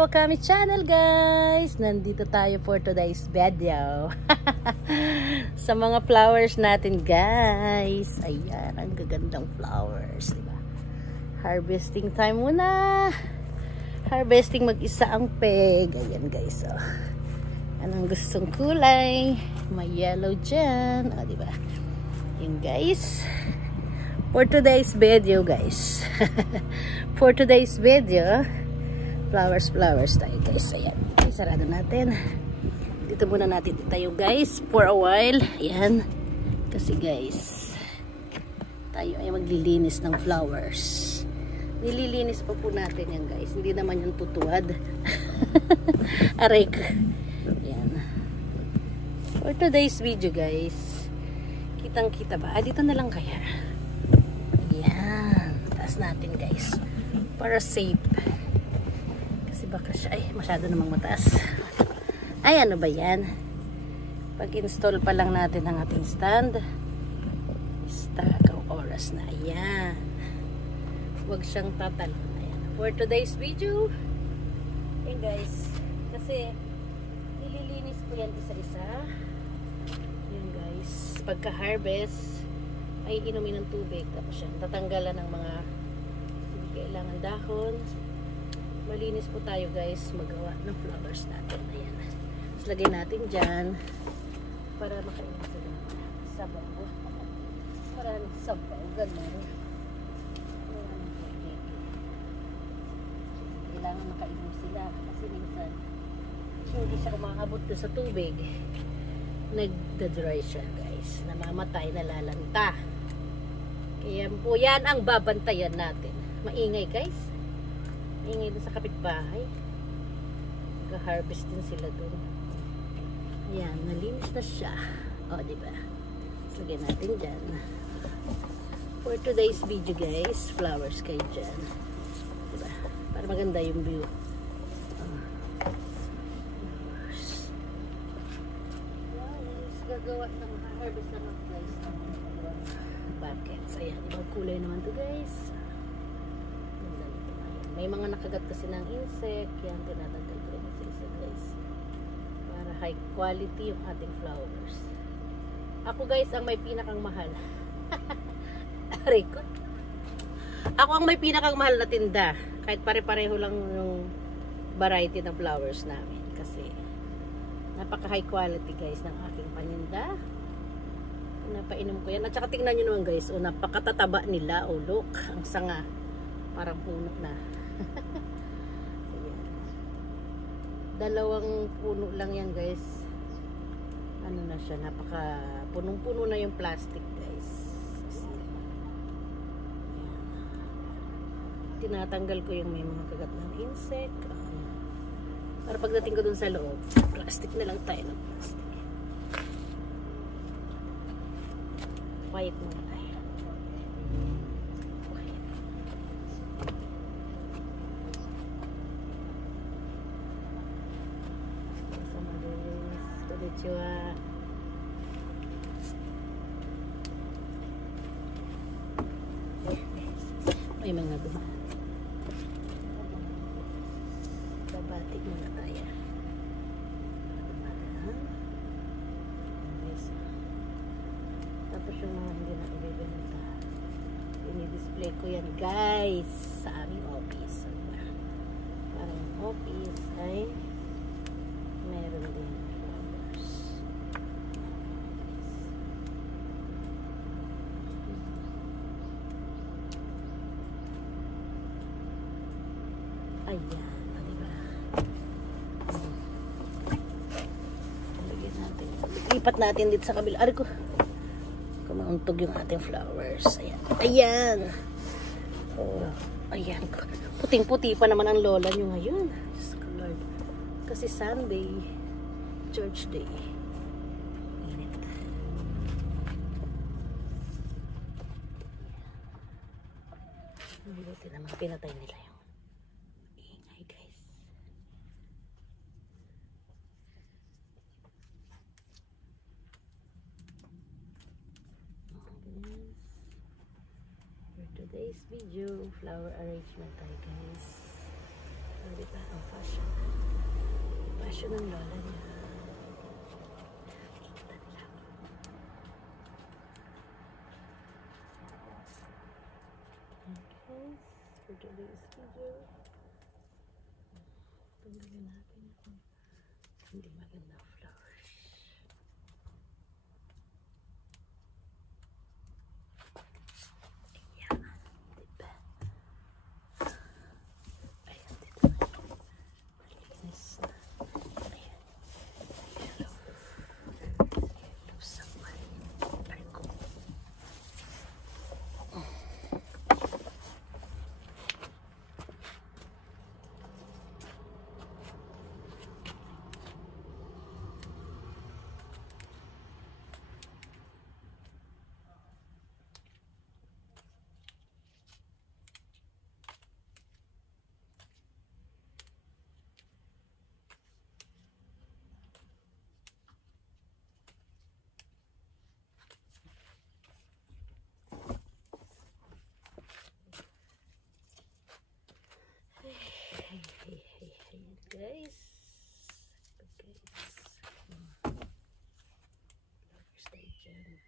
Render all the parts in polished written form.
Kawakami channel, guys. Nandito tayo for today's video. Sa mga flowers natin, guys. Ayan, ang gagandang flowers, diba? Harvesting time muna. Harvesting mag-isa ang peg. Ayan, guys, oh. Anong gustong kulay? May yellow dyan, oh, diba? Ayan, guys. For today's video, guys. For today's video, flowers tayo, guys. Ayan, sarado natin. Dito muna natin tayo, guys, for a while. Ayan, kasi guys, tayo ay maglilinis ng flowers. Nililinis pa po natin yan, guys. Hindi naman yung tutuwad. Aray ko. Ayan. For today's video, guys, kitang kita ba? Dito na lang kaya. Ayan, taas natin, guys, para safe. Baka siya, ay masyado namang mataas. Ay, ano ba yan? Pag-install pa lang natin ang ating stand, istagaw oras na. Ayan, huwag siyang tatalon. Ayan, for today's video, ayan, guys, kasi nililinis ko yan isa-isa. Ayan, guys, pagka-harvest ay inumin ng tubig, tapos yan, tatanggalan ng mga hindi kailangan dahon. Malinis po tayo, guys, magawa ng flowers natin. Ayan. Tapos lagay natin dyan para makainom sila. Sabaw. Maraming sabaw. Ganun. Maraming tubig. Kailangan makainom sila kasi minsan hindi siya umaabot sa tubig. Nagda-dry siya, guys. Namamatay, nalalanta. Kaya po yan ang babantayan natin. Maingay, guys. Ingay doon sa kapitbahay. Nag-harvest din sila doon. Ayan, nalinis na siya. O, diba? Lagyan natin dyan. For today's video, guys, flowers kayo dyan. Diba? Para maganda yung view. Flowers. Gagawa ng harvest na mga, guys, ng buckets. Ayan, ibang kulay naman to, guys. May mga nakagat kasi ng insect, yan tinatanggal ko rin isa, guys, para high quality yung ating flowers. Ako, guys, ang may pinakang mahal. Aray ko. Ako ang may pinakang mahal na tinda, kahit pare-pareho lang yung variety ng flowers namin, kasi napaka high quality, guys, ng aking paninda. Napainom ko yan, at saka tingnan nyo naman, guys, o napakatataba nila. O look, ang sanga, parang puno na. Ayan. Dalawang puno lang yan, guys. Ano na siya, napaka punong-puno na yung plastic, guys. Ayan. Tinatanggal ko yung may mga kagat ng insect. Ayan. Para pagdating ko dun sa loob, plastic na lang tayo ng plastic. Quiet muna tayo. Konnichiwa. May mga duma. Babati muna tayo. Tapos yung mga hindi na ibibenta, ini-display ko yan, guys, sa aming office. Para yung office ay meron din. Ayan, diba? Lagyan natin. Lipat natin dito sa kabila. Ari ko. Kumauntog yung ating flowers. Ayan. Ayan. Oh, ayan. Puting-puti pa naman ang lola nyo ngayon. Lord. Kasi Sunday, church day. Init. Buti naman pinatay nila yun. Today's video, flower arrangement tayo, guys. Diba? Ang fashion. siya ng lola niya. Okay, for today's video, tanggalin natin kung hindi maganda flowers. Ayan, diba? Ayan, dito na. Malinis na. Ayan. Yellow. Yellow saman. Argo. Guys, stay dyan.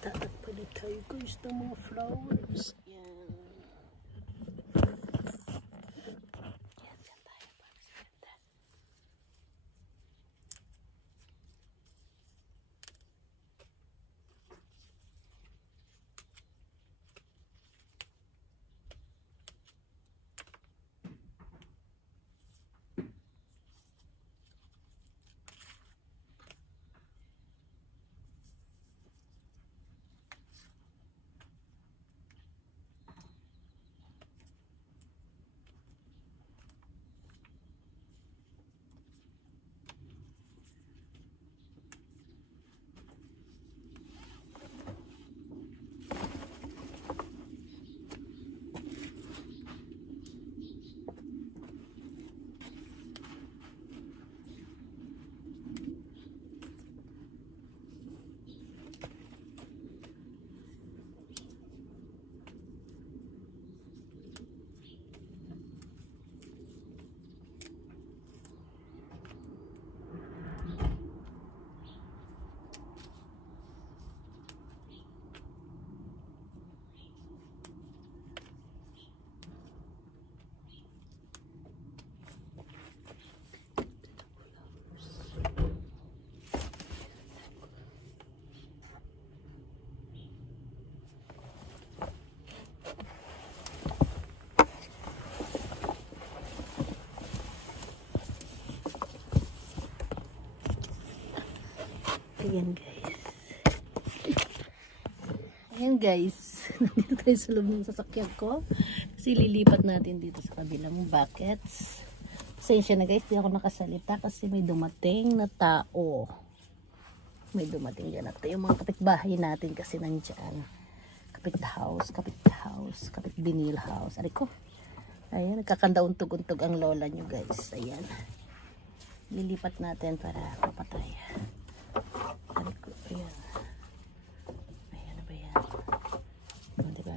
Tatat pala tayo guys ng mga flowers. Yan. Yan, dyan tayo para sa ganda. Ayan guys. Ayan guys. Nandito tayo sa loob ng sasakyan ko. Kasi lilipat natin dito sa kabilang buckets. Pasensya na guys, di ako nakasalita kasi may dumating na tao. May dumating dyan. At yung mga kapitbahay natin kasi nandyan. Kapit house, kapit vinyl house. Ari ko, Ayan, nagkakandauntog-untog ang lola nyo guys. Ayan. Lilipat natin para papatay. Ayan. Ayan na ba yan? Diba?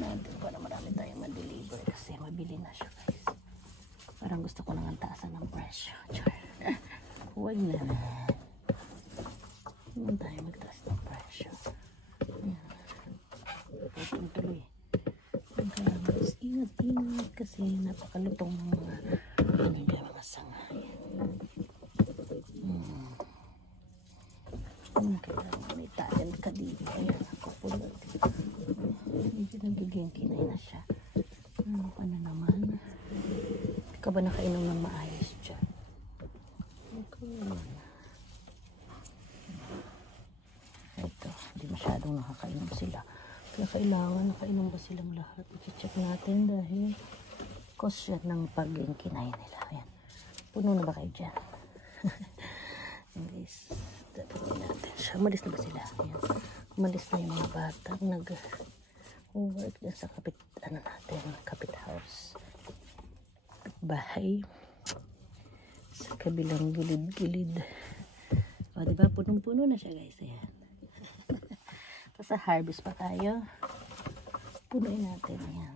Natin para marami tayong ma-deliver kasi mabili na siya guys. Parang gusto ko nang taasan ng presyo. Huwag na. Huwag tayo magtaas ng presyo. Ayan. Tuloy. Ingat-ingat kasi napakalutong mga mga sangay. Kailangan may talent ka dito. Ayan ako pulot. Medyo nagiging kinay na siya. Ano pa na naman? Hindi ka ba nakainom ng maayos dyan? Okay naman. Ito, hindi masyadong nakakainom sila. Kaya kailangan nakainom ba silang lahat? I-check natin dahil cause yan ng pag-kinay nila. Ayan. Puno na ba kayo dyan? Guys, dapat natin siya. Umalis na ba sila? Ayan. Umalis na yung mga batang nag-work dyan sa kapit house. Bahay. Sa kabilang gilid-gilid. O, diba? Punong-puno na siya guys. Ayan. Sa harvest pa tayo. Punuin natin. Ayan.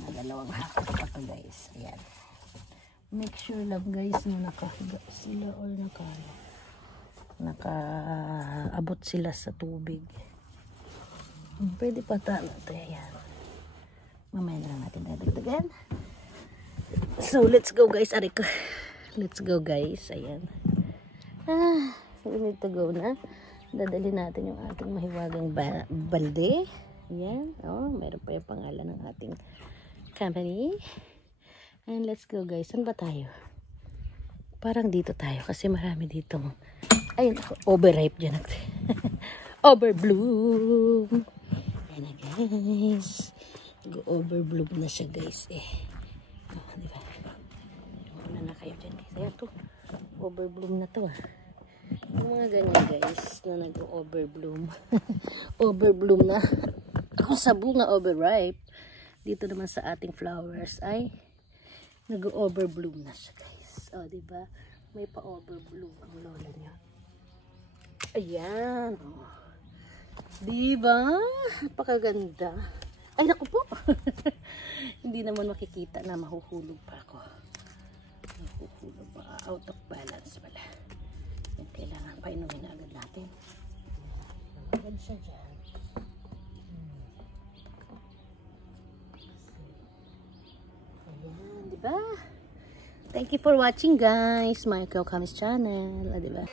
Mga dalawang hakot pa to guys. Ayan. Make sure lang guys na nakahiga sila or nakaabot sila sa tubig. Pwede pa talo ito. Ayan. Mamaya na lang natin dadagdagan. So let's go guys. Ariko. Let's go guys. Ayan. We need to go na. Dadali natin yung ating mahiwagang balde. Ayan. Oh, mayroon pa yung pangalan ng ating company. And let's go guys. Saan ba tayo? Parang dito tayo kasi marami ditong ayun ako. Overripe dyan. Overbloom. Ayan na guys. Overbloom na siya guys Oh, diba? Wala na kayo dyan guys. Ayan to. Overbloom na to Yung mga ganyan guys na nag-overbloom. Overbloom na. Ako sa bunga overripe. Dito naman sa ating flowers ay nag-overbloom na siya guys. O, diba? May pa-overbloom ang lola niya. Ayan. O. Diba? Napakaganda. Ay, naku po. Hindi naman makikita na mahuhulog pa ako. Mahuhulog pa. Out of balance pala. Kailangan painumin na agad natin. Agad siya dyan. Ayan, diba? Thank you for watching guys. My Cocomis channel. Diba?